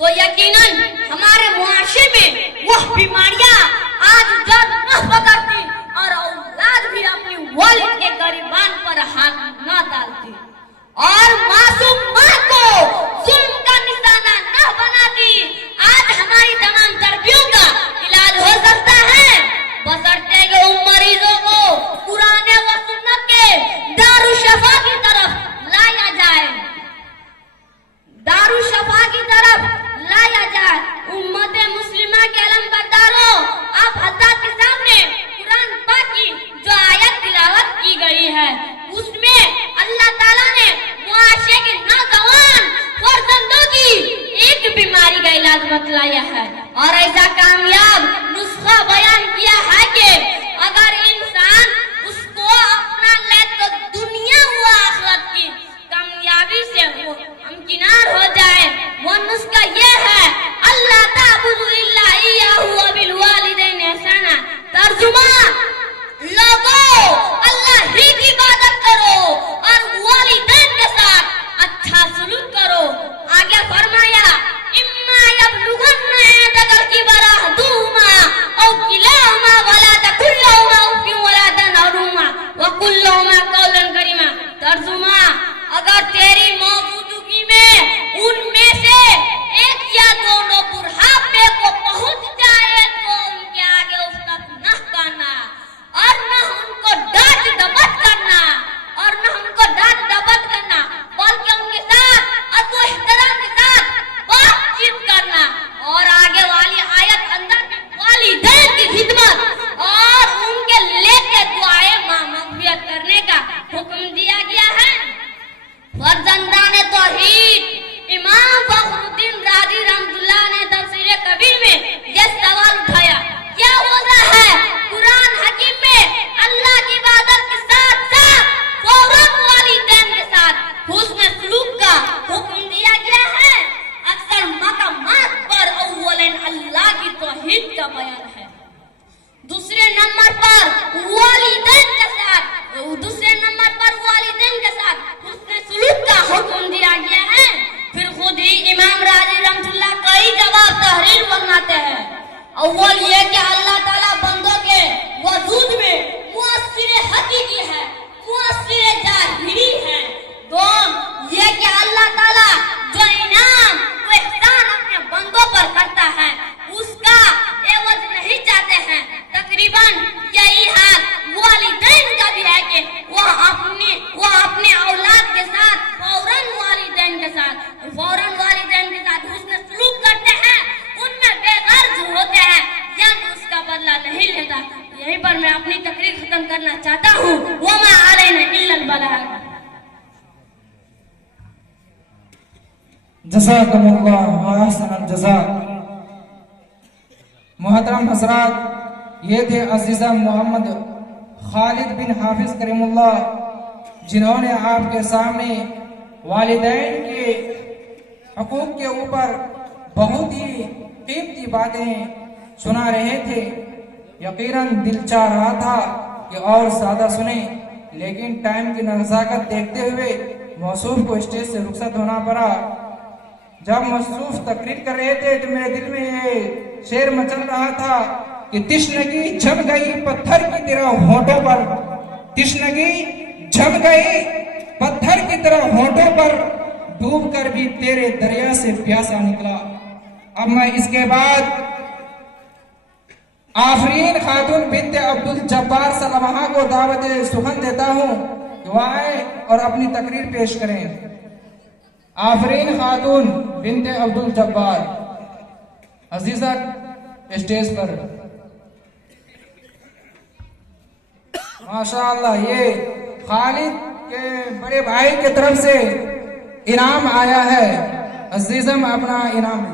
तो यकीनन हमारे मुआशरे में वह बीमारियां आज जड़ न पकड़ती और औलाद भी अपनी वालिद के गरीबान पर हाथ न डालती और मासूम माँ को जुल्म का निशाना न बनाती। आज हमारी तमाम तड़पियों का इलाज हो सकता है बशर्ते कि उन मरीजों को कुरान व सुन्नत के दारुशफा की तरफ लाया जाए, दारुशफा की तरफ लाया जाए। उम्मत मुस्लिमा के अलमबरदारों, आप हज़रात के सामने कुरान पाक की जो आयत तिलावत की गई है उसमें अल्लाह ताला ने मुआशरे के नौजवान फर्जंदों की एक बीमारी का इलाज बतलाया है और ऐसा कामयाब नुस्खा बयान किया है कि अगर इंसान उसको अपना ले तो दुनिया व आखिरत की कामयाबी से वो हमकिनार हो जाए। वो नुस्खा ये है अल्लाह ताबुदु इल्ला इय्याहु व बिल वालिदैन ihsana। तर्जुमा, लोगों अल्लाह ही की इबादत करो और वालिदैन के साथ अच्छा सलूक करो। आगे फरमाया इम्मा यबलुगन्ना इंदकल किबरा अहदुहुमा औ किलाहुमा वला तकुल लहुमा उफ़्फिन वला तनहरुमा व कुल लहुमा कौलन करीमा। तर्जुमा, अगर तेरी मौजूदगी में उनमें से एक या दोनों बुढ़ापे को पहुंच जाए तो उनके आगे उसका न करना और न उनको डांट डपट करना और न उनको डांट डपट करना बल्कि उनके साथ अदब एहतराम के साथ बातचीत करना। और आगे वाली आयत अंदर में वालिदैन की खिदमत और उनके लेके दुआएं मामूलियत करने का हुक्म दिया गया है। फर्जंदाने तौहीद इमाम फखरुद्दीन राजी रहमतुल्लाह ने तफसीर कबीर में यह सवाल उठाया, क्या हो रहा है कुरान हकीम में अल्लाह की इबादत के साथ साथ फौरन वालिदैन के साथ हुस्न सलूक का हुक्म दिया गया है। अक्सर मकामात पर अव्वलन अल्लाह की तौहीद का बयान है, दूसरे नंबर पर वालिदैन के साथ हुस्न सलूक का हुक्म दिया गया है। फिर खुद ही इमाम राजी रहमतुल्लाह कई जवाब तहरीर फरमाते हैं। अव्वल ये कि अल्लाह ताला बंदों के वजूद में मुअस्सिर हकीकी है, मुअस्सिर जाहिरी है। दो ये कि अल्लाह ताला जो इनाम व एहसान अपने बंदों पर करता है उसका एवज नहीं चाहते हैं। तकरीबन यही हाल वालिदैन का भी है कि वह अपने औलाद के साथ फौरन वालिदैन के साथ हुस्न सलूक करते हैं, उनमें बेगर्ज होते हैं या उसका बदला नहीं लेता। यहीं पर मैं अपनी तकरीर खत्म करना चाहता हूँ। वमा अलैना इल्लल बलाग। जज़ाकमुल्लाह व अहसनल जज़ा। मोहतरम हज़रात, ये थे अज़ीज़ा मोहम्मद खालिद बिन हाफिज करीमुल्लाह, जिन्होंने आपके सामने वालिदैन के हकूक़ के ऊपर बहुत ही कीमती बातें सुना रहे थे। यकीनन दिल चाह रहा था कि और ज़्यादा सुने, लेकिन टाइम की नज़ाकत देखते हुए मौसूफ को स्टेज से रुखसत होना पड़ा। जब मौसूफ तकरीर कर रहे थे तो मेरे दिल में ये शेर मचल रहा था कि तिश्नगी जम गई पत्थर की तरह होठों पर, तिश्नगी जम गई पत्थर की तरह होठों पर, डूब कर भी तेरे दरिया से प्यासा निकला। अब मैं इसके बाद आफरीन खातून बिन्ते अब्दुल जब्बार सलमहा को दावत सुखन देता हूँ कि वह आए और अपनी तकरीर पेश करें। आफरीन खातून बिन्ते अब्दुल जब्बार, अजीजा स्टेज पर। माशाअल्लाह, ये खालिद के बड़े भाई की तरफ से इनाम आया है। अजीजम अपना इनाम